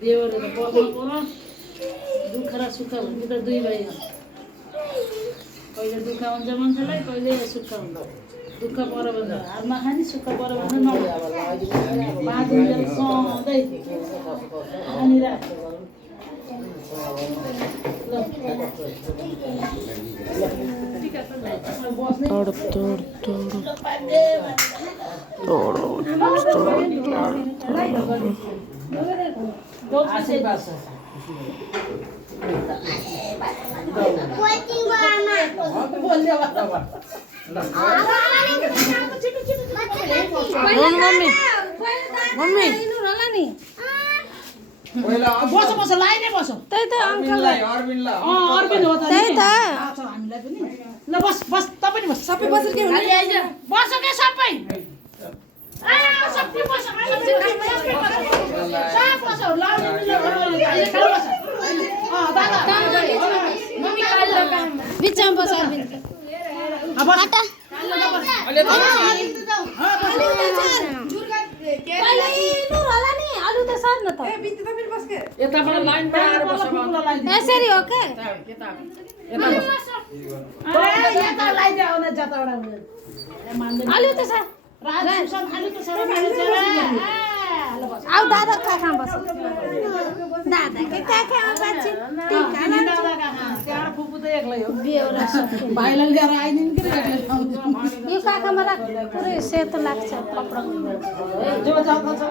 देवरहरू बस्नु पर्यो दुःख र सुख भन्ने त दुई भाइ हो कहिले दुःख हुन्छ मान्छेलाई कहिले सुख हुन्छ दुःख पऱ्यो भने हातमा खाने सुख पऱ्यो भने नभए 5 दिन सधैँ खानिरहेको बसो बसो लाइनै बसो त्यही त अङ्कललाई अरबिन्द हो त त्यही त हामीलाई पनि ल बस बस तपाईँ नि बस सबै बसेर के हुने बसो के सबै सबै बसो सब बसो बिचमा बस अरविन्द आलु त सर न त यसरी हो के आलु त सर आउ दादा काखा बस दादा के काखा बस फुपू त एक्लै हो बेहोरा भाइलाई लिएर आइदिनु कि यो काखामा राख पुरै सेतो लाग्छ कपडा जो जान्छ